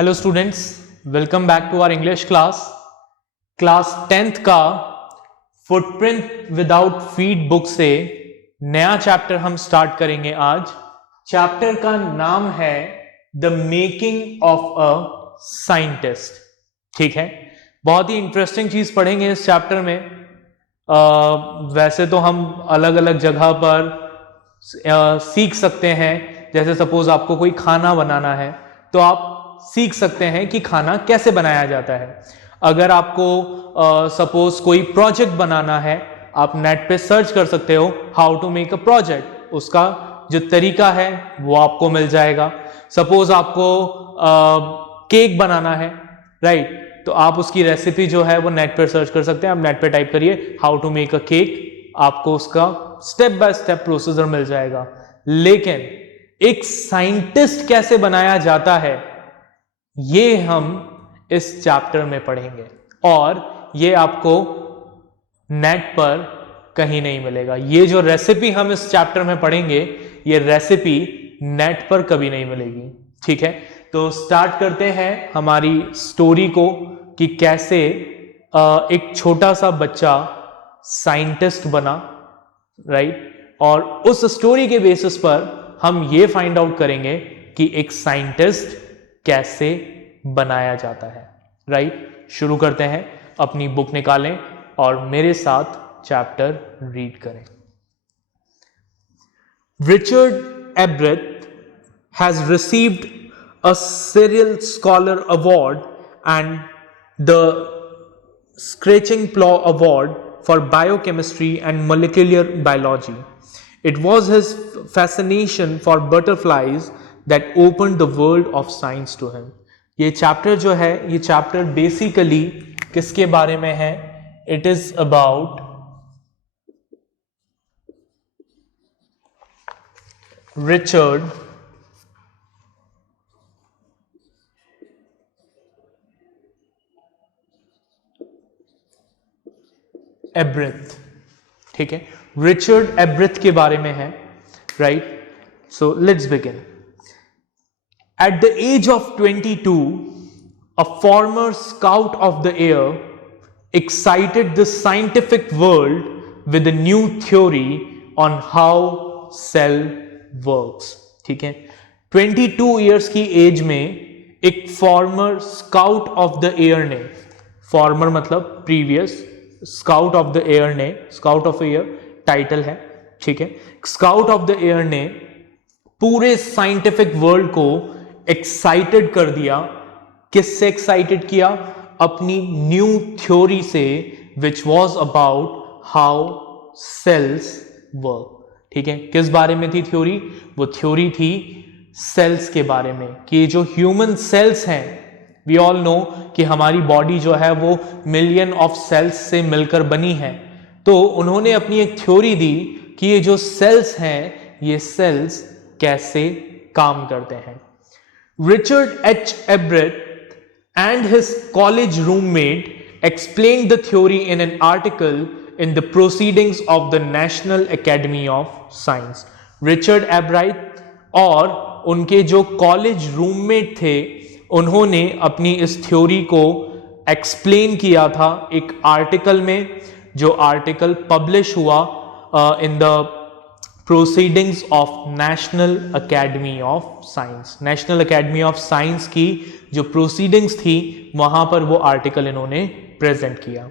Hello students, welcome back to our English class 10th का footprint without feed book से नया chapter हम start करेंगे आज। चैप्टर का नाम है the making of a scientist. ठीक है, बहुत ही इंटरेस्टिंग चीज पढ़ेंगे इस चैप्टर में। वैसे तो हम अलग अलग जगह पर सीख सकते हैं, जैसे सपोज आपको कोई खाना बनाना है तो आप सीख सकते हैं कि खाना कैसे बनाया जाता है। अगर आपको सपोज कोई प्रोजेक्ट बनाना है, आप नेट पे सर्च कर सकते हो how to make a project, उसका जो तरीका है वो आपको मिल जाएगा। सपोज आपको केक बनाना है, राइट, तो आप उसकी रेसिपी जो है वो नेट पर सर्च कर सकते हैं। आप नेट पे टाइप करिए how to make a cake, आपको उसका स्टेप बाय स्टेप प्रोसीजर मिल जाएगा। लेकिन एक साइंटिस्ट कैसे बनाया जाता है ये हम इस चैप्टर में पढ़ेंगे, और ये आपको नेट पर कहीं नहीं मिलेगा। ये जो रेसिपी हम इस चैप्टर में पढ़ेंगे, ये रेसिपी नेट पर कभी नहीं मिलेगी। ठीक है, तो स्टार्ट करते हैं हमारी स्टोरी को कि कैसे एक छोटा सा बच्चा साइंटिस्ट बना, राइट। और उस स्टोरी के बेसिस पर हम ये फाइंड आउट करेंगे कि एक साइंटिस्ट कैसे बनाया जाता है, राइट। शुरू करते हैं, अपनी बुक निकालें और मेरे साथ चैप्टर रीड करें। Richard Ebright has received a Cyril Scholar Award and the Scratching Plow Award for Biochemistry and Molecular Biology. It was his fascination for butterflies that opened the world of science to him. ये chapter जो है, ये chapter basically किसके बारे में है? It is about Richard एब्रेथ। ठीक है, रिचर्ड एब्रेथ के बारे में है, right. So let's begin. At the age of 22, a former scout of the air excited the scientific world with a new theory on how cell works. ठीक है, 22 years की age में एक former scout of the air ने, former मतलब previous, scout of the air ने, scout of air title है, ठीक है। स्काउट ऑफ द एयर ने पूरे साइंटिफिक वर्ल्ड को एक्साइटेड कर दिया। किससे एक्साइटेड किया? अपनी न्यू थ्योरी से, which was about how cells work. ठीक है, किस बारे में थी थ्योरी? वो थ्योरी थी सेल्स के बारे में, कि जो ह्यूमन सेल्स हैं, वी ऑल नो कि हमारी बॉडी जो है वो मिलियन ऑफ सेल्स से मिलकर बनी है। तो उन्होंने अपनी एक थ्योरी दी कि ये जो सेल्स हैं, ये सेल्स कैसे काम करते हैं। Richard H Ebright and his college roommate explained the theory in an article in the Proceedings of the National Academy of Science. Richard Ebright और उनके जो कॉलेज रूममेट थे, उन्होंने अपनी इस थ्योरी को एक्सप्लेन किया था एक आर्टिकल में, जो आर्टिकल पब्लिश हुआ इन the Proceedings of national Academy of science. National Academy of science की जो प्रोसीडिंग्स थी, वहां पर वो आर्टिकल इन्होंने प्रेजेंट किया।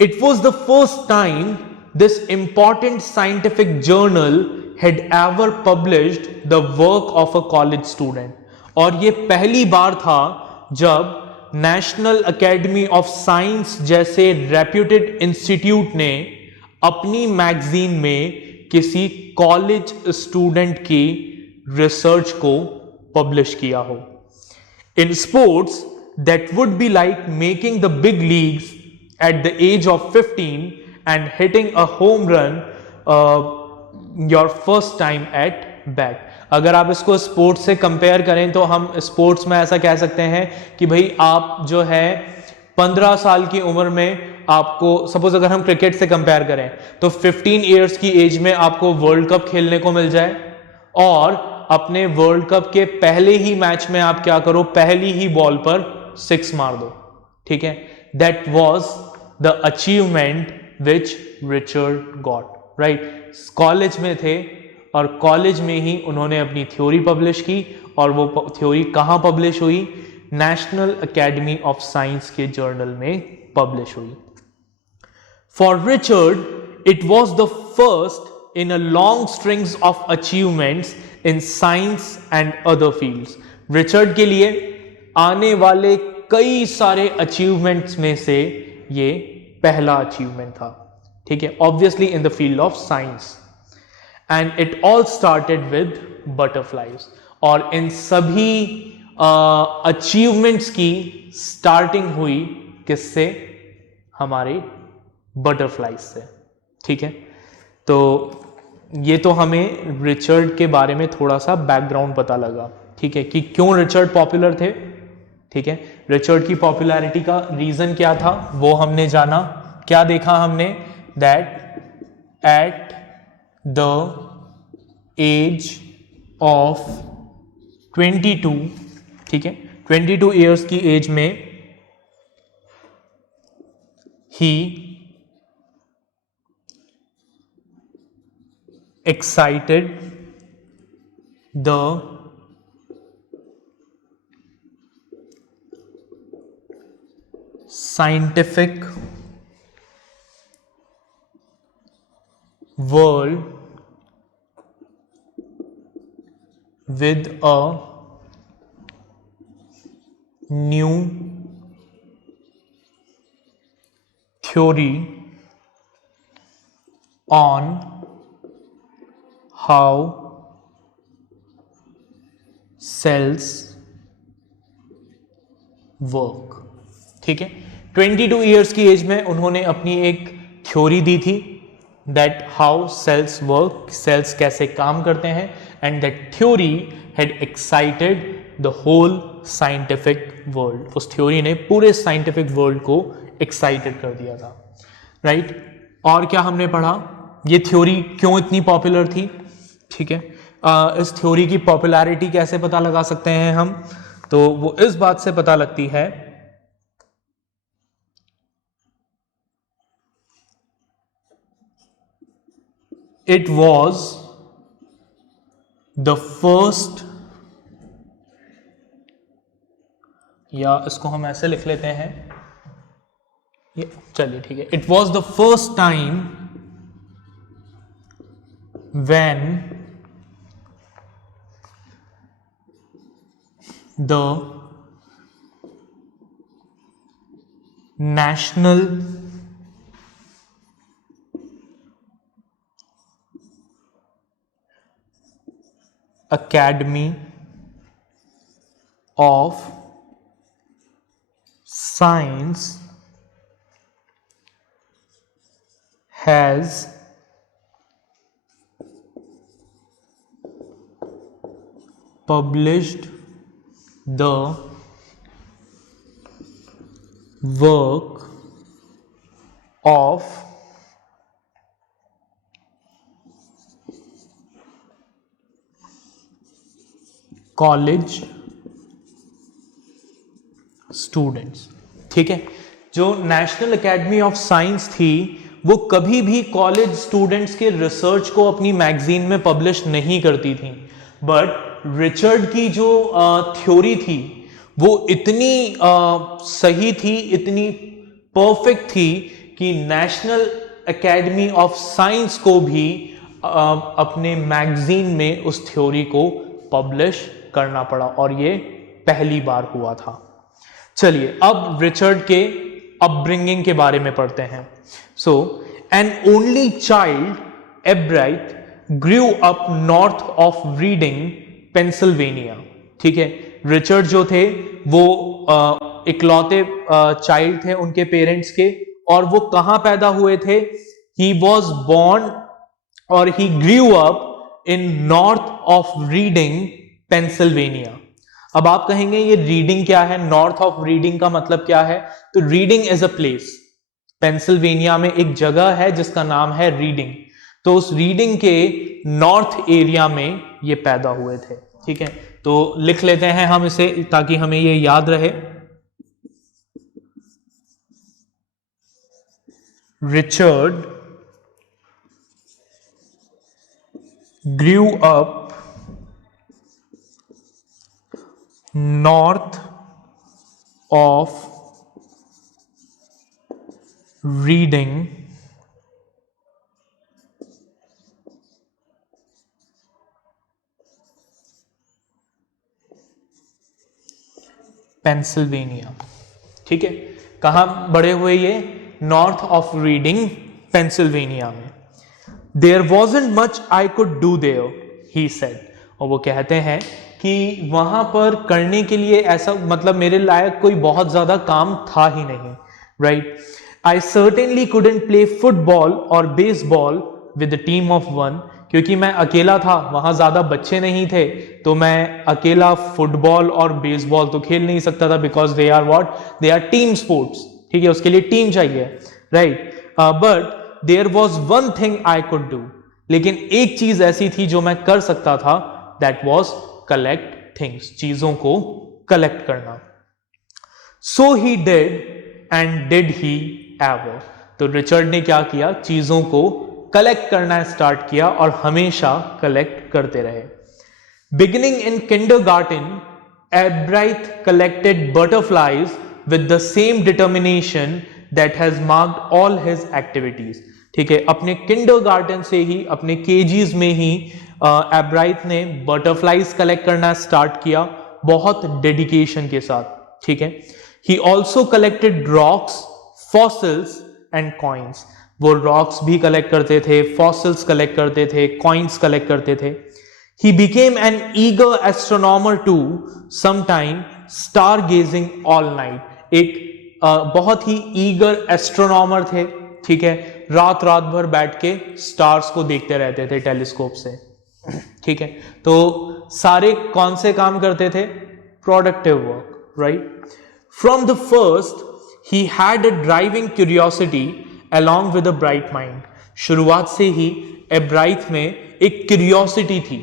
It was the first time this important scientific journal had ever published the work of a college student. और ये पहली बार था जब नेशनल एकेडमी ऑफ साइंस जैसे रेप्यूटेड इंस्टीट्यूट ने अपनी मैगजीन में किसी कॉलेज स्टूडेंट की रिसर्च को पब्लिश किया हो। In sports that would be like making the big leagues at the age of 15 and hitting a home run your first time eight bat. अगर आप इसको स्पोर्ट्स से कंपेयर करें तो हम स्पोर्ट्स में ऐसा कह सकते हैं कि भाई आप जो है 15 साल की उम्र में आपको, सपोज अगर हम क्रिकेट से कंपेयर करें तो 15 इयर्स की एज में आपको वर्ल्ड कप खेलने को मिल जाए, और अपने वर्ल्ड कप के पहले ही मैच में आप क्या करो, पहली ही बॉल पर 6 मार दो, ठीक है। That was the achievement which Richard got, right. College में थे और कॉलेज में ही उन्होंने अपनी थ्योरी पब्लिश की, और वो थ्योरी कहां पब्लिश हुई, नेशनल एकेडमी ऑफ साइंस के जर्नल में पब्लिश हुई। For Richard it was the first in a long strings of achievements in science and other fields. Richard के लिए आने वाले कई सारे अचीवमेंट्स में से ये पहला अचीवमेंट था, ठीक है, obviously in the field of science. And it all started with butterflies, और इन सभी अचीवमेंट्स की स्टार्टिंग हुई किससे, हमारे बटरफ्लाइज से, ठीक है। तो ये तो हमें रिचर्ड के बारे में थोड़ा सा बैकग्राउंड पता लगा, ठीक है, कि क्यों रिचर्ड पॉपुलर थे, ठीक है। रिचर्ड की पॉपुलैरिटी का रीजन क्या था वो हमने जाना। क्या देखा हमने, that at the age of 22, ठीक है, 22 ईयर्स की एज में ही excited the scientific world with a new theory on how cells work, ठीक है। 22 ईयर्स की एज में उन्होंने अपनी एक थ्योरी दी थी, that how cells work, cells कैसे काम करते हैं, and that theory had excited the whole scientific world. उस थ्योरी ने पूरे साइंटिफिक वर्ल्ड को एक्साइटेड कर दिया था, राइट। और क्या हमने पढ़ा, ये थ्योरी क्यों इतनी पॉपुलर थी, ठीक है। इस थ्योरी की पॉपुलैरिटी कैसे पता लगा सकते हैं हम, तो वो इस बात से पता लगती है इट वॉज द फर्स्ट, या इसको हम ऐसे लिख लेते हैं, ये चलिए ठीक है, it was the first time when the National Academy of Science has published the work of college students, ठीक है। जो नेशनल एकेडमी ऑफ साइंस थी वो कभी भी कॉलेज स्टूडेंट्स के रिसर्च को अपनी मैगजीन में पब्लिश नहीं करती थी, बट रिचर्ड की जो थ्योरी थी वो इतनी सही थी, इतनी परफेक्ट थी कि नेशनल एकेडमी ऑफ साइंस को भी अपने मैगजीन में उस थ्योरी को पब्लिश करना पड़ा, और ये पहली बार हुआ था। चलिए अब रिचर्ड के अपब्रिंगिंग के बारे में पढ़ते हैं। So an only child, Ebright grew up north of Reading, Pennsylvania, ठीक है। रिचर्ड जो थे वो इकलौते चाइल्ड थे उनके पेरेंट्स के, और वो कहां पैदा हुए थे, ही वॉज बोर्न और he grew up in north of Reading, Pennsylvania. अब आप कहेंगे ये रीडिंग क्या है, नॉर्थ ऑफ रीडिंग का मतलब क्या है, तो reading is a place, Pennsylvania में एक जगह है जिसका नाम है रीडिंग। तो उस रीडिंग के नॉर्थ एरिया में ये पैदा हुए थे। ठीक है, तो लिख लेते हैं हम इसे ताकि हमें ये याद रहे। Richard grew up north of Reading Pennsylvania. ठीक है, कहां बड़े हुए ये? नॉर्थ ऑफ रीडिंग, पेंसिल्वेनिया में। There wasn't much I could do there, he said. और वो कहते हैं कि वहां पर करने के लिए ऐसा, मतलब मेरे लायक कोई बहुत ज्यादा काम था ही नहीं, राइट। आई सर्टेनली कुडंट प्ले फुटबॉल और baseball with the team of one, क्योंकि मैं अकेला था, वहां ज्यादा बच्चे नहीं थे, तो मैं अकेला फुटबॉल और बेसबॉल तो खेल नहीं सकता था, because they are what, they are team sports. ठीक है, उसके लिए टीम चाहिए, right. But there was one thing I could do, लेकिन एक चीज ऐसी थी जो मैं कर सकता था, दैट वॉज कलेक्ट थिंग्स, चीजों को कलेक्ट करना। So he did and did he ever. तो रिचर्ड ने क्या किया? चीजों को कलेक्ट करना स्टार्ट किया और हमेशा कलेक्ट करते रहे। Beginning in kindergarten, Ebright collected butterflies with the same determination that has marked all his activities. ठीक है, अपने किंडरगार्टन से ही, अपने केजीज में ही एब्राइथ ने बटरफ्लाइज कलेक्ट करना स्टार्ट किया, बहुत डेडिकेशन के साथ। ठीक है, he also collected rocks, fossils and coins. वो रॉक्स भी कलेक्ट करते थे, फॉसिल्स कलेक्ट करते थे, कॉइन्स कलेक्ट करते थे। He became an eager astronomer too, sometime stargazing all night. एक बहुत ही ईगर एस्ट्रोनॉमर थे। ठीक है, रात रात भर बैठ के स्टार्स को देखते रहते थे टेलीस्कोप से। ठीक है, तो सारे कौन से काम करते थे? Productive work, right. From the first he had a driving curiosity along with a bright mind. शुरुआत से ही एब्राइथ में एक क्यूरियोसिटी थी,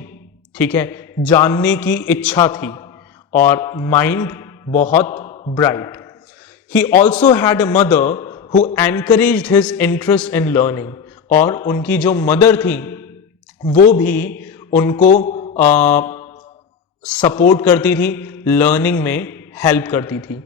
ठीक है, जानने की इच्छा थी, और माइंड बहुत bright. He also had a mother who encouraged his interest in learning. और उनकी जो मदर थी वो भी उनको सपोर्ट करती थी, लर्निंग में हेल्प करती थी।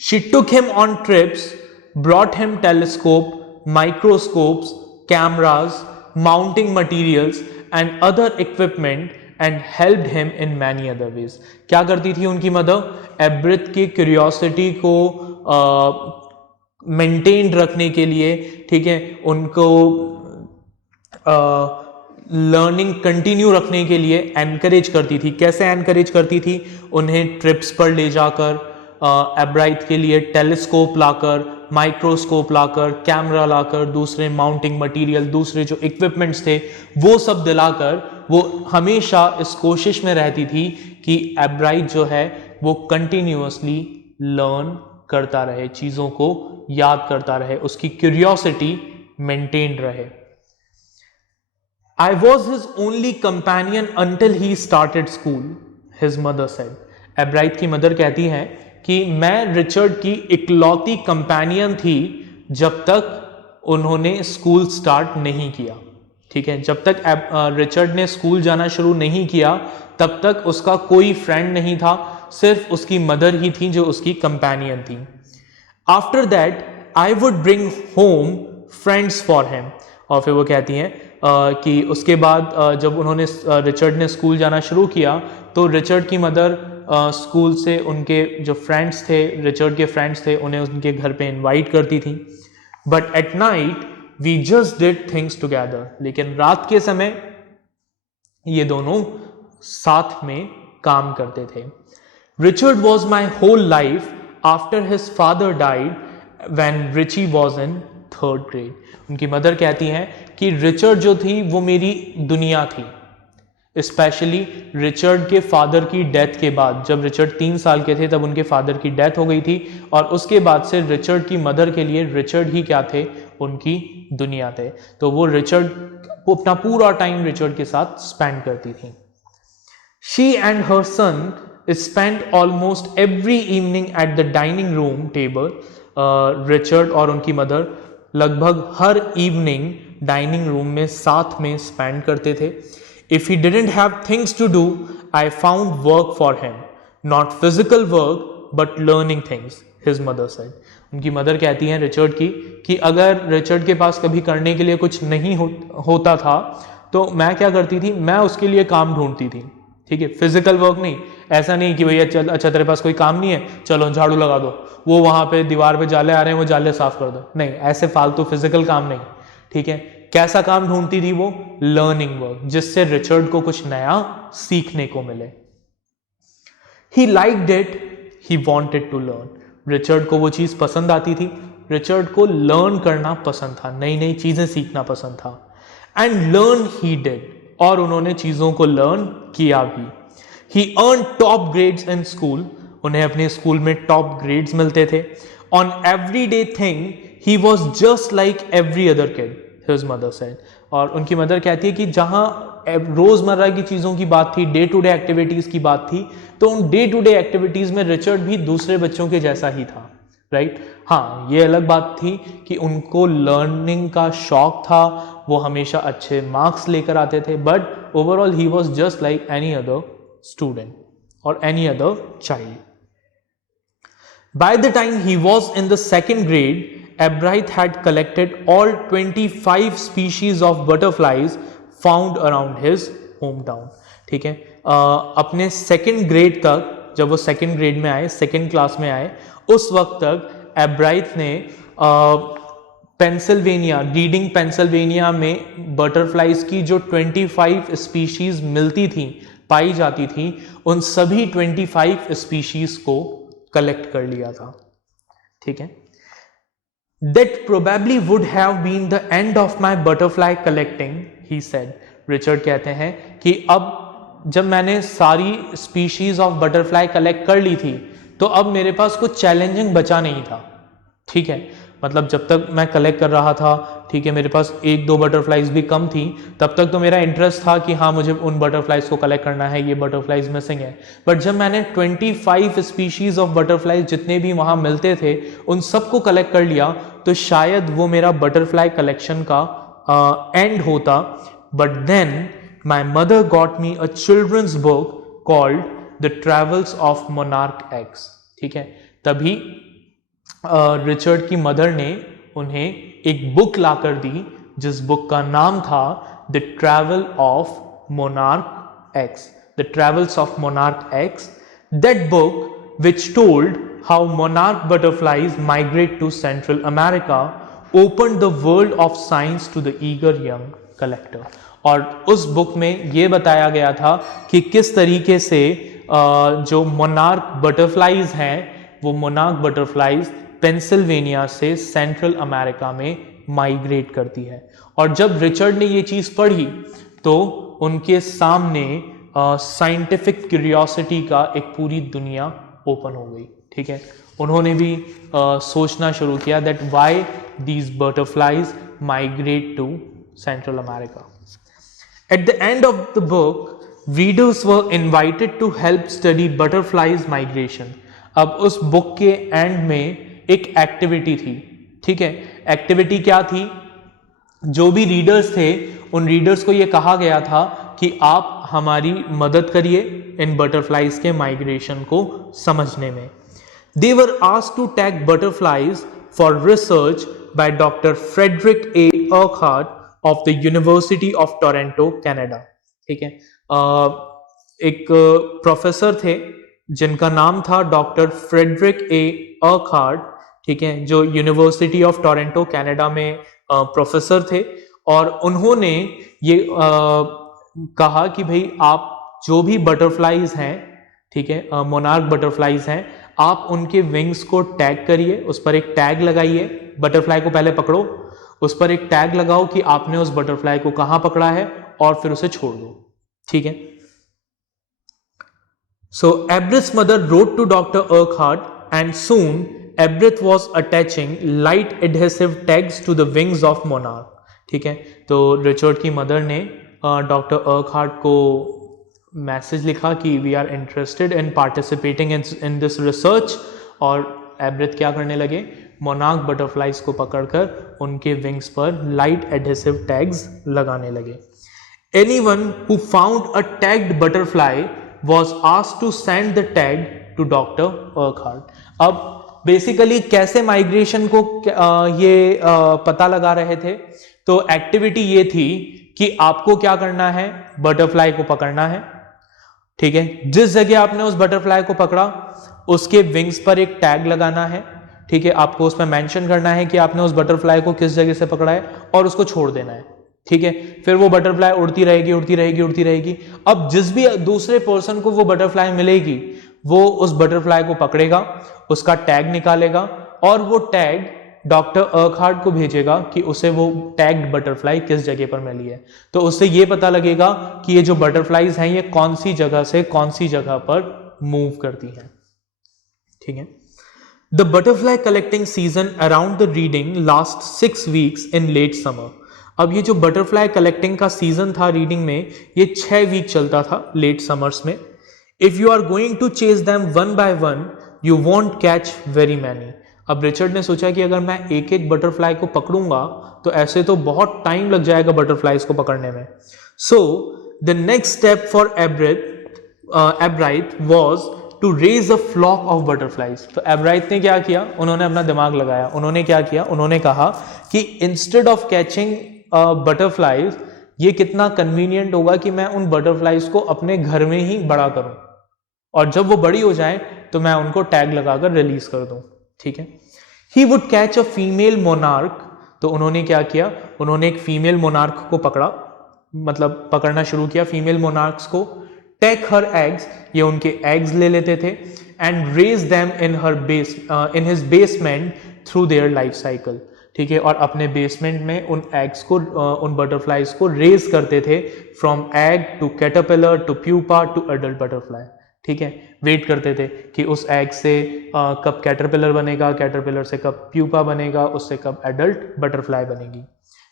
She took him on trips, brought him telescope, microscopes, cameras, mounting materials and other equipment and helped him in many other ways. क्या करती थी उनकी मदर? एब्रिथ की क्यूरियोसिटी को मेंटेन रखने के लिए, ठीक है, उनको लर्निंग कंटिन्यू रखने के लिए एनकरेज करती थी। कैसे एनकरेज करती थी? उन्हें ट्रिप्स पर ले जाकर, एब्राइथ के लिए टेलीस्कोप लाकर, माइक्रोस्कोप लाकर, कैमरा लाकर, दूसरे माउंटिंग मटेरियल, दूसरे जो इक्विपमेंट्स थे वो सब दिलाकर, वो हमेशा इस कोशिश में रहती थी कि एब्राइथ जो है वो कंटिन्यूअसली लर्न करता रहे, चीज़ों को याद करता रहे, उसकी क्यूरियोसिटी मेंटेन रहे। I was his only companion until he started school, his mother said. एब्राइथ की मदर कहती हैं कि मैं रिचर्ड की इकलौती कंपेनियन थी जब तक उन्होंने स्कूल स्टार्ट नहीं किया। ठीक है, जब तक रिचर्ड ने स्कूल जाना शुरू नहीं किया तब तक उसका कोई फ्रेंड नहीं था, सिर्फ उसकी मदर ही थी जो उसकी कंपेनियन थी। After that I would bring home friends for him. और फिर वो कहती हैं कि उसके बाद जब उन्होंने रिचर्ड ने स्कूल जाना शुरू किया तो रिचर्ड की मदर स्कूल से उनके जो फ्रेंड्स थे, रिचर्ड के फ्रेंड्स थे, उन्हें उनके घर पे इनवाइट करती थी। But at night we just did things together. लेकिन रात के समय ये दोनों साथ में काम करते थे। Richard was my whole life after his father died when Richie was in 3rd grade। उनकी मदर कहती हैं कि रिचर्ड जो थी वो मेरी दुनिया थी, स्पेशली रिचर्ड के फादर की डेथ के बाद। जब रिचर्ड 3 साल के थे तब उनके फादर की डेथ हो गई थी, और उसके बाद से रिचर्ड की मदर के लिए रिचर्ड ही क्या थे? उनकी दुनिया थे। तो वो रिचर्ड वो अपना पूरा टाइम रिचर्ड के साथ स्पेंड करती थी। She and her son spend almost every evening at the dining room table. Richard और उनकी मदर लगभग हर इवनिंग डाइनिंग रूम में साथ में स्पेंड करते थे। If he didn't have things to do, I found work for him, not physical work but learning things, his mother said. उनकी mother कहती हैं रिचर्ड की कि अगर रिचर्ड के पास कभी करने के लिए कुछ नहीं होता था तो मैं क्या करती थी, मैं उसके लिए काम ढूंढती थी। ठीक है, फिजिकल वर्क नहीं, ऐसा नहीं कि भैया चल अच्छा तेरे पास कोई काम नहीं है, चलो झाड़ू लगा दो, वो वहां पे दीवार पे जाले आ रहे हैं वो जाले साफ कर दो, नहीं, ऐसे फालतू फिजिकल काम नहीं। ठीक है, कैसा काम ढूंढती थी वो? लर्निंग वर्क, जिससे रिचर्ड को कुछ नया सीखने को मिले। He liked it, he wanted to learn. Richard को वो चीज पसंद आती थी, रिचर्ड को लर्न करना पसंद था, नई नई चीजें सीखना पसंद था। एंड लर्न ही डिड, और उन्होंने चीजों को लर्न किया भी। He earn top grades in school, उन्हें अपने स्कूल में टॉप ग्रेड्स मिलते थे। On everyday thing he was just like every other kid, his mother said. और उनकी मदर कहती है कि जहां रोजमर्रा की चीजों की बात थी, डे टू डे एक्टिविटीज की बात थी, तो उन डे टू डे एक्टिविटीज में रिचर्ड भी दूसरे बच्चों के जैसा ही था। राइट, हाँ, ये अलग बात थी कि उनको लर्निंग का शौक था, वो हमेशा अच्छे मार्क्स लेकर आते थे, but overall he was just like any other student और any other child. By the time he was in the second grade, Ebright had collected all 25 species of butterflies found around his hometown. ठीक है, अपने second grade तक, जब वो second grade में आए, second class में आए, उस वक्त तक एब्राइट ने पेंसिल्वेनिया, रीडिंग पेंसिल्वेनिया में बटरफ्लाइज की जो 25 स्पीशीज मिलती थी, पाई जाती थी, उन सभी 25 स्पीशीज को कलेक्ट कर लिया था। ठीक है, that probably would have been the end of my butterfly collecting, he said. Richard कहते हैं कि अब जब मैंने सारी स्पीशीज ऑफ बटरफ्लाई कलेक्ट कर ली थी तो अब मेरे पास कुछ चैलेंजिंग बचा नहीं था। ठीक है, मतलब जब तक मैं कलेक्ट कर रहा था, ठीक है, मेरे पास एक दो बटरफ्लाइज भी कम थी, तब तक तो मेरा इंटरेस्ट था कि हाँ मुझे उन बटरफ्लाइज को कलेक्ट करना है, ये बटरफ्लाइज मिसिंग है। बट जब मैंने 25 स्पीशीज ऑफ बटरफ्लाइज जितने भी वहां मिलते थे उन सबको कलेक्ट कर लिया, तो शायद वो मेरा बटरफ्लाई कलेक्शन का एंड होता। But then my mother got me a children's book called the travels of monarch X. ठीक है, तभी रिचर्ड की मदर ने उन्हें एक बुक लाकर दी जिस बुक का नाम था the travel of monarch X, the travels of monarch X. That book which told how monarch butterflies migrate to Central America open the world of science to the eager young collector. और उस book में यह बताया गया था कि किस तरीके से जो मोनार्क बटरफ्लाइज हैं, वो मोनार्क बटरफ्लाइज पेंसिल्वेनिया से सेंट्रल अमेरिका में माइग्रेट करती है। और जब रिचर्ड ने ये चीज पढ़ी तो उनके सामने साइंटिफिक क्यूरियोसिटी का एक पूरी दुनिया ओपन हो गई। ठीक है, उन्होंने भी सोचना शुरू किया that why these butterflies migrate to Central America. At the end of the book readers were invited to help study butterflies migration. अब उस बुक के एंड में एक एक्टिविटी थी। ठीक है, एक्टिविटी क्या थी? जो भी रीडर्स थे उन रीडर्स को यह कहा गया था कि आप हमारी मदद करिए इन बटरफ्लाइज के माइग्रेशन को समझने में। They were asked to tag butterflies for research by doctor Frederick A Urquhart of the University of Toronto, Canada. ठीक है, एक प्रोफेसर थे जिनका नाम था डॉक्टर फ्रेडरिक ए अर्कहार्ट। ठीक है, जो यूनिवर्सिटी ऑफ टोरंटो कनाडा में प्रोफेसर थे, और उन्होंने ये कहा कि भाई आप जो भी बटरफ्लाइज हैं, ठीक है, मोनार्क बटरफ्लाइज हैं, आप उनके विंग्स को टैग करिए, उस पर एक टैग लगाइए। बटरफ्लाई को पहले पकड़ो, उस पर एक टैग लगाओ कि आपने उस बटरफ्लाई को कहां पकड़ा है, और फिर उसे छोड़ दो। ठीक है, so Ebreth's mother wrote to Dr. Urquhart, and soon Ebreth was attaching light adhesive tags to the wings of monarch. ठीक है। तो रिचर्ड की मदर ने डॉक्टर अर्कहार्ट को मैसेज लिखा कि we are interested in participating in this research, और एब्रेथ क्या करने लगे, मोनार्क बटरफ्लाइज को पकड़कर उनके विंग्स पर लाइट एडहेसिव टैग्स लगाने लगे। Anyone who found a tagged butterfly was asked to send the tag to Dr. Urquhart. अब बेसिकली कैसे माइग्रेशन को ये पता लगा रहे थे, तो एक्टिविटी ये थी कि आपको क्या करना है, बटरफ्लाई को पकड़ना है, ठीक है। जिस जगह आपने उस बटरफ्लाई को पकड़ा उसके विंग्स पर एक टैग लगाना है, ठीक है। आपको उसमें मेंशन करना है कि आपने उस बटरफ्लाई को किस जगह से पकड़ा है और उसको छोड़ देना है, ठीक है। फिर वो बटरफ्लाई उड़ती रहेगी उड़ती रहेगी उड़ती रहेगी। अब जिस भी दूसरे पर्सन को वो बटरफ्लाई मिलेगी वो उस बटरफ्लाई को पकड़ेगा, उसका टैग निकालेगा और वो टैग डॉक्टर अर्कहार्ट को भेजेगा कि उसे वो टैग्ड बटरफ्लाई किस जगह पर मिली है। तो उससे ये पता लगेगा कि ये जो बटरफ्लाईज हैं ये कौन सी जगह से कौन सी जगह पर मूव करती हैं, ठीक है। The butterfly collecting season around the reading last 6 weeks in late summer. अब ये जो बटरफ्लाई कलेक्टिंग का सीजन था रीडिंग में, ये 6 वीक चलता था लेट समर्स में। If you are going to chase them one by one you won't catch very many. अब रिचर्ड ने सोचा कि अगर मैं एक एक बटरफ्लाई को पकड़ूंगा तो ऐसे तो बहुत टाइम लग जाएगा बटरफ्लाईज को पकड़ने में। So the next step for Ebright was to raise a flock of butterflies. तो एब्राइथ ने क्या किया, उन्होंने अपना दिमाग लगाया। उन्होंने क्या किया, उन्होंने कहा कि इंस्टेड ऑफ कैचिंग बटरफ्लाईज, ये कितना कन्वीनियंट होगा कि मैं उन बटरफ्लाईज को अपने घर में ही बड़ा करूं और जब वो बड़ी हो जाए तो मैं उनको टैग लगाकर रिलीज कर दूं, ठीक है। He would catch a female monarch. तो उन्होंने क्या किया, उन्होंने एक फीमेल मोनार्क को पकड़ा, मतलब पकड़ना शुरू किया फीमेल मोनार्क्स को। टेक हर एग्स, ये उनके एग्स ले लेते थे, and raise them in his basement through their life cycle, ठीक है। और अपने बेसमेंट में उन एग्स को, उन बटरफ्लाईज को रेज करते थे from egg to caterpillar to pupa to adult butterfly, ठीक है। वेट करते थे कि उस एग से कब कैटरपिलर बनेगा, कैटरपिलर से कब प्यूपा बनेगा, उससे कब एडल्ट बटरफ्लाई बनेगी।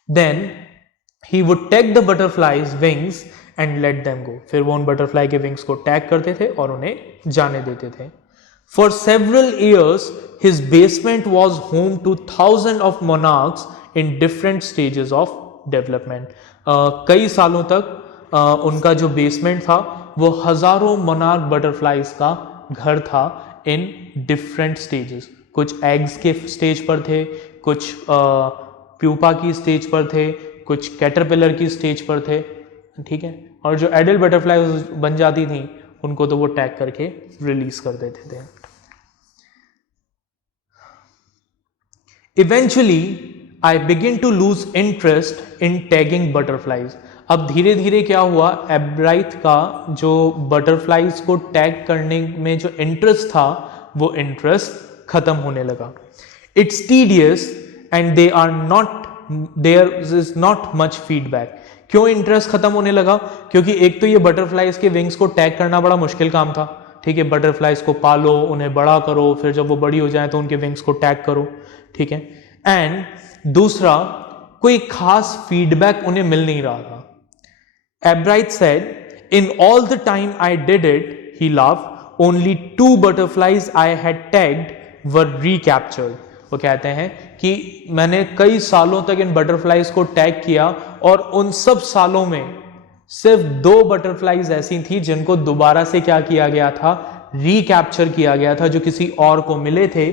Then he would tag the butterflies wings and let them go. फिर वो उन बटरफ्लाई के विंग्स को टैग करते थे और उन्हें जाने देते थे। For several years, his basement was home to thousands of monarchs in different stages of development. कई सालों तक उनका जो बेसमेंट था वो हजारों मोनार्क बटरफ्लाईज का घर था इन डिफरेंट स्टेजेस। कुछ एग्स के स्टेज पर थे, कुछ प्यूपा की स्टेज पर थे, कुछ कैटरपिलर की स्टेज पर थे, ठीक है। और जो एडल्ट बटरफ्लाईज बन जाती थी उनको तो वो टैग करके रिलीज कर देते थे। Eventually, I begin to lose interest in tagging butterflies. अब धीरे धीरे क्या हुआ, एब्राइथ का जो बटरफ्लाईज को टैग करने में जो इंटरेस्ट था वो इंटरेस्ट खत्म होने लगा। It's tedious and there is not much feedback. क्यों इंटरेस्ट खत्म होने लगा, क्योंकि एक तो ये बटरफ्लाईज के विंग्स को टैग करना बड़ा मुश्किल काम था, ठीक है। बटरफ्लाईज को पालो, उन्हें बड़ा करो, फिर जब वो बड़ी हो जाए तो उनके विंग्स को टैग करो, ठीक है। एंड दूसरा, कोई खास फीडबैक उन्हें मिल नहीं रहा था। Ebright said, in all the time I did it, he laugh, only 2 butterflies I had tagged were recaptured. वो कहते हैं कि मैंने कई सालों तक इन बटरफ्लाईज को टैग किया और उन सब सालों में सिर्फ 2 बटरफ्लाईज ऐसी थी जिनको दोबारा से क्या किया गया था, रिकैप्चर किया गया था, जो किसी और को मिले थे।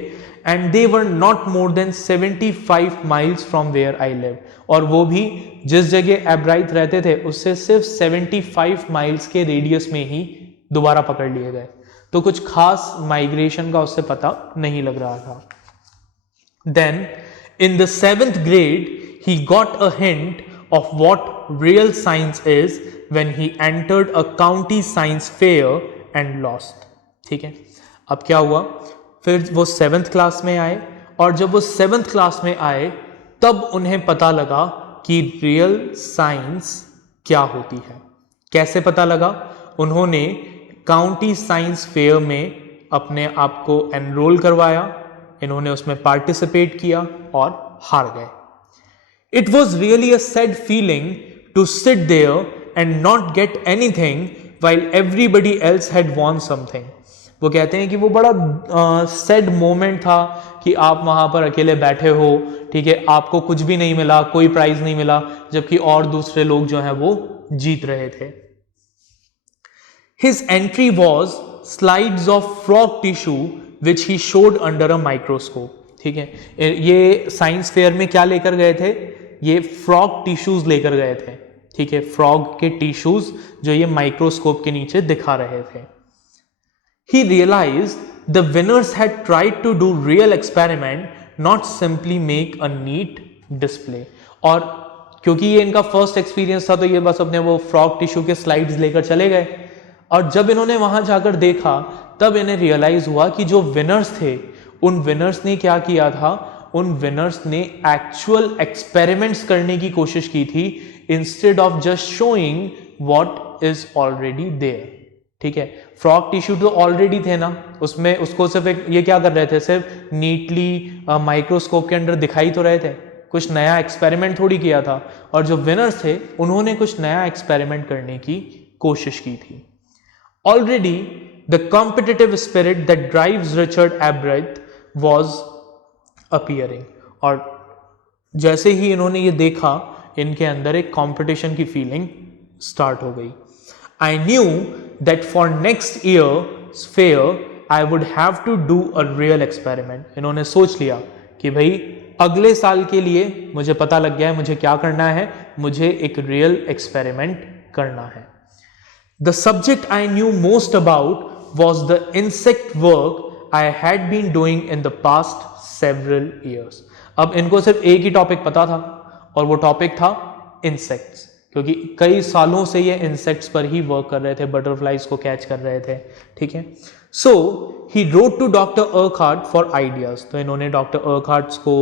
And they were not more than 75 miles from where I live. और वो भी जिस जगह एब्राइथ रहते थे उससे सिर्फ 75 miles के रेडियस में ही दोबारा पकड़ लिए गए। तो कुछ खास माइग्रेशन का उससे पता नहीं लग रहा था। Then in the 7th grade he got a hint of what real science is when he entered a county science fair and lost, ठीक है। अब क्या हुआ, फिर वो 7th क्लास में आए और जब वो 7th क्लास में आए तब उन्हें पता लगा कि रियल साइंस क्या होती है। कैसे पता लगा, उन्होंने काउंटी साइंस फेयर में अपने आप को एनरोल करवाया, इन्होंने उसमें पार्टिसिपेट किया और हार गए। It was really a sad feeling to sit there and not get anything while everybody else had won something. वो कहते हैं कि वो बड़ा सैड मोमेंट था कि आप वहां पर अकेले बैठे हो, ठीक है, आपको कुछ भी नहीं मिला, कोई प्राइज नहीं मिला, जबकि और दूसरे लोग जो हैं वो जीत रहे थे. His entry was slides of frog tissue which he showed under a microscope. ठीक है, ये साइंस फेयर में क्या लेकर गए थे? ये फ्रॉग टिश्यूज लेकर गए थे. ठीक है, फ्रॉग के टिश्यूज जो ये माइक्रोस्कोप के नीचे दिखा रहे थे. He realized the winners had tried to do real experiment, not simply make a neat display. और क्योंकि ये इनका फर्स्ट एक्सपीरियंस था तो ये बस अपने वो फ्रॉग टिश्यू के स्लाइड्स लेकर चले गए. और जब इन्होंने वहां जाकर देखा तब इन्हें रियलाइज हुआ कि जो विनर्स थे उन विनर्स ने क्या किया था, उन विनर्स ने एक्चुअल एक्सपेरिमेंट्स करने की कोशिश की थी instead of just showing what is already there. ठीक है, फ्रॉग टिश्यू तो ऑलरेडी थे ना, उसमें उसको सिर्फ एक ये क्या कर रहे थे, सिर्फ नीटली माइक्रोस्कोप के अंदर दिखाई तो रहे थे, कुछ नया एक्सपेरिमेंट थोड़ी किया था. और जो विनर्स थे उन्होंने कुछ नया एक्सपेरिमेंट करने की कोशिश की थी. Already, the competitive spirit that drives Richard Abreth was appearing. और जैसे ही इन्होंने ये देखा इनके अंदर एक कंपटीशन की फीलिंग स्टार्ट हो गई. I knew that for next year's fair I would have to do a real experiment. इन्होंने सोच लिया कि भाई अगले साल के लिए मुझे पता लग गया है मुझे क्या करना है, मुझे एक रियल एक्सपेरिमेंट करना है. The subject I knew most about was the insect work I had been doing in the past several years. अब इनको सिर्फ एक ही टॉपिक पता था और वो टॉपिक था इंसेक्ट्स, क्योंकि कई सालों से ये इंसेक्ट्स पर ही वर्क कर रहे थे, बटरफ्लाइज को कैच कर रहे थे. ठीक है, so he wrote to doctor Urquhart for ideas. तो इन्होंने डॉक्टर अर्कहार्ट को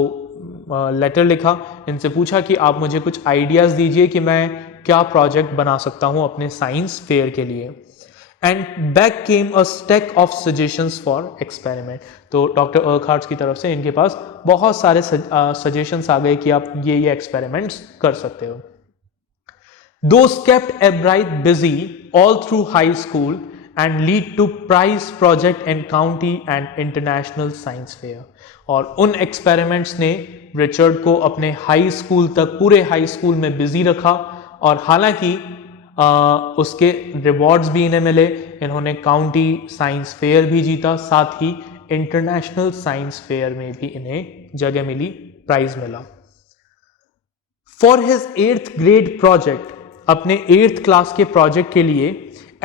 लेटर लिखा, इनसे पूछा कि आप मुझे कुछ आइडियाज दीजिए कि मैं क्या प्रोजेक्ट बना सकता हूं अपने साइंस फेयर के लिए. And back came a stack of suggestions for experiment. तो डॉक्टर अर्कहार्ट की तरफ से इनके पास बहुत सारे सजेशंस आ गए कि आप ये एक्सपेरिमेंट्स कर सकते हो. Those kept Abreth busy all through high school and lead to prize project in county and international science fair. और उन एक्सपेरिमेंट्स ने रिचर्ड को अपने हाई स्कूल तक, पूरे हाई स्कूल में बिजी रखा. और हालांकि उसके रिवॉर्ड्स भी इन्हें मिले, इन्होंने काउंटी साइंस फेयर भी जीता, साथ ही इंटरनेशनल साइंस फेयर में भी इन्हें जगह मिली, प्राइज मिला. For his 8th grade project, अपने 8th क्लास के प्रोजेक्ट के लिए,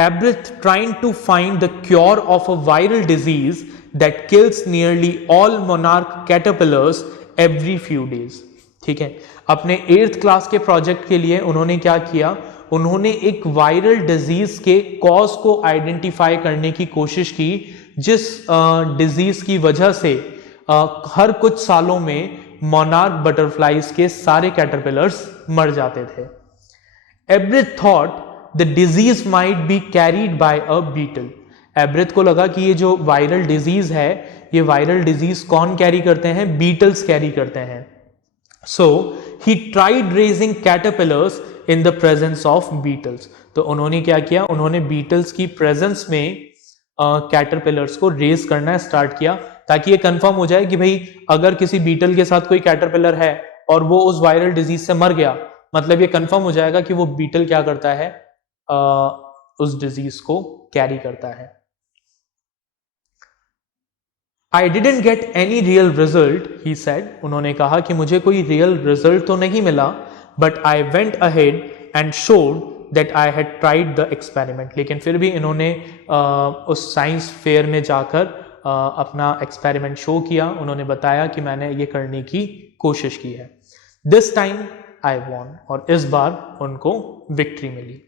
Ebright trying to find the cure of a viral disease that kills nearly all monarch caterpillars every few days. ठीक है, अपने 8th क्लास के प्रोजेक्ट के लिए उन्होंने क्या किया, उन्होंने एक वायरल डिजीज के कॉज को आइडेंटिफाई करने की कोशिश की, जिस डिजीज की वजह से हर कुछ सालों में मोनार्क बटरफ्लाइज के सारे कैटरपिलर्स मर जाते थे. Ebright thought the disease might be carried by a beetle. Ebright को लगा कि ये जो वायरल डिजीज है, ये वायरल डिजीज कौन कैरी करते हैं, बीटल्स कैरी करते हैं. So he tried raising caterpillars in the presence of beetles. तो उन्होंने क्या किया, उन्होंने बीटल्स की प्रेजेंस में कैटरपिलर्स को रेज करना स्टार्ट किया, ताकि ये कंफर्म हो जाए कि भाई अगर किसी बीटल के साथ कोई कैटरपिलर है और वो उस वायरल डिजीज से मर गया, मतलब ये कंफर्म हो जाएगा कि वो बीटल क्या करता है, उस डिजीज को कैरी करता है. I didn't get any real result, he said. उन्होंने कहा कि मुझे कोई रियल रिजल्ट तो नहीं मिला, but I went ahead and showed that I had tried the experiment. लेकिन फिर भी इन्होंने उस साइंस फेयर में जाकर अपना एक्सपेरिमेंट शो किया. उन्होंने बताया कि मैंने ये करने की कोशिश की है. This time I won. और इस बार उनको विक्ट्री मिली.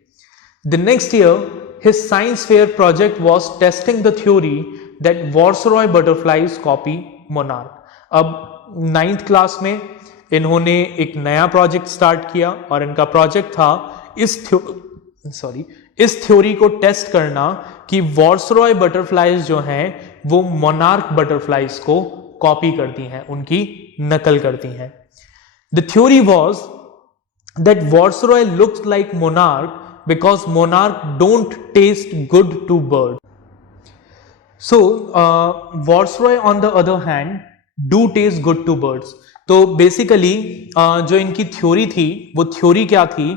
The next year, his science fair project was testing the theory that Viceroy butterflies copy monarch. अब 9th क्लास में इन्होंने एक नया प्रोजेक्ट स्टार्ट किया और इनका प्रोजेक्ट था इस थ्योरी को टेस्ट करना कि वॉर्सरॉय बटरफ्लाइज जो हैं वो मोनार्क बटरफ्लाइज को कॉपी करती हैं, उनकी नकल करती हैं. The theory was that viceroy looks like monarch because monarch don't taste good to bird. So Viceroy on the other hand do taste good to birds. तो बेसिकली जो इनकी थ्योरी थी वो थ्योरी क्या थी?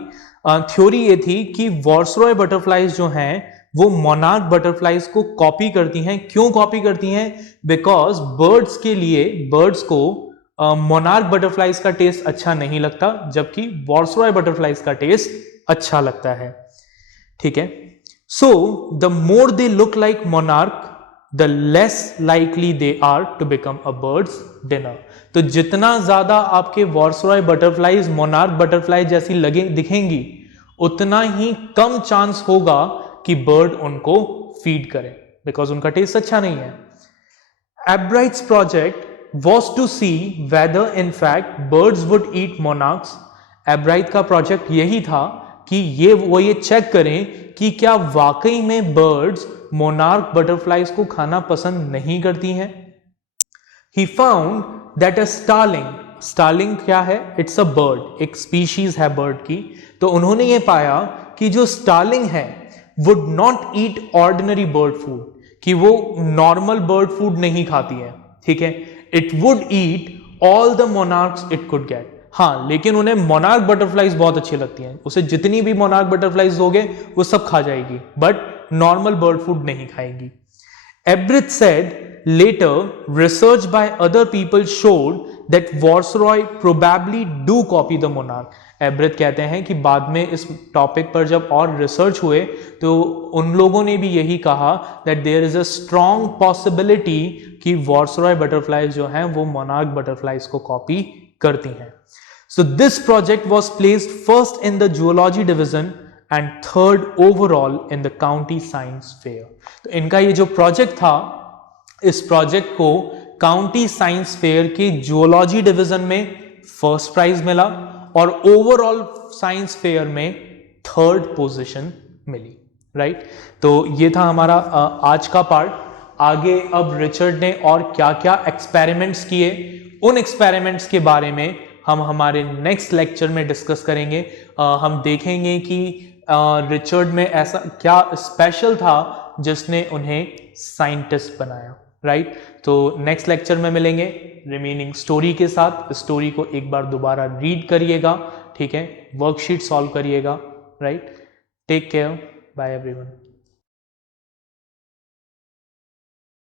थ्योरी ये थी कि वायसरॉय बटरफ्लाइज जो हैं वो मोनार्क बटरफ्लाइज को कॉपी करती हैं. क्यों कॉपी करती हैं? बिकॉज बर्ड्स के लिए, बर्ड्स को मोनार्क बटरफ्लाइज का टेस्ट अच्छा नहीं लगता, जबकि वायसरॉय बटरफ्लाइज का टेस्ट अच्छा लगता है. ठीक है. So the more they look like monarch the less likely they are to become a bird's dinner. तो जितना ज्यादा आपके वायसरॉय बटरफ्लाइज मोनार्क बटरफ्लाई जैसी लगे दिखेंगी, उतना ही कम चांस होगा कि बर्ड उनको फीड करे, बिकॉज उनका टेस्ट अच्छा नहीं है. Ebright's project was to see whether in fact birds would eat monarchs. एब्राइट का प्रोजेक्ट यही था कि वो ये चेक करें कि क्या वाकई में बर्ड्स मोनार्क बटरफ्लाइज को खाना पसंद नहीं करती हैं. He found that a starling क्या है? इट्स अ बर्ड, एक स्पीशीज है बर्ड की. तो उन्होंने ये पाया कि जो स्टार्लिंग है would not eat ordinary bird food, कि वो नॉर्मल बर्ड फूड नहीं खाती है. ठीक है. It would eat all the monarchs it could get. हाँ, लेकिन उन्हें मोनार्क बटरफ्लाइज बहुत अच्छी लगती हैं. उसे जितनी भी मोनार्क बटरफ्लाइज दोगे वो सब खा जाएगी, बट नॉर्मल बर्ड फूड नहीं खाएगी. Ebrith said later research by other people showed that Viceroy probably do copy the monarch. एब्रिथ कहते हैं कि बाद में इस टॉपिक पर जब और रिसर्च हुए तो उन लोगों ने भी यही कहा that there is a strong possibility कि वायसरॉय बटरफ्लाइज जो हैं वो मोनार्क बटरफ्लाइज को कॉपी करती हैं. So this project was placed first in the zoology division and third overall in the county science fair. तो इनका ये जो प्रोजेक्ट था, इस प्रोजेक्ट को काउंटी साइंस फेयर के जूलॉजी डिवीजन में फर्स्ट प्राइज मिला और ओवरऑल साइंस फेयर में थर्ड पोजीशन मिली. राइट. तो ये था हमारा आज का पार्ट. आगे अब रिचर्ड ने और क्या क्या एक्सपेरिमेंट्स किए, उन एक्सपेरिमेंट्स के बारे में हम हमारे नेक्स्ट लेक्चर में डिस्कस करेंगे. हम देखेंगे कि रिचर्ड में ऐसा क्या स्पेशल था जिसने उन्हें साइंटिस्ट बनाया. राइट. तो नेक्स्ट लेक्चर में मिलेंगे रिमेनिंग स्टोरी के साथ. स्टोरी को एक बार दोबारा रीड करिएगा. ठीक है. वर्कशीट सॉल्व करिएगा. Right. Take care. Bye everyone.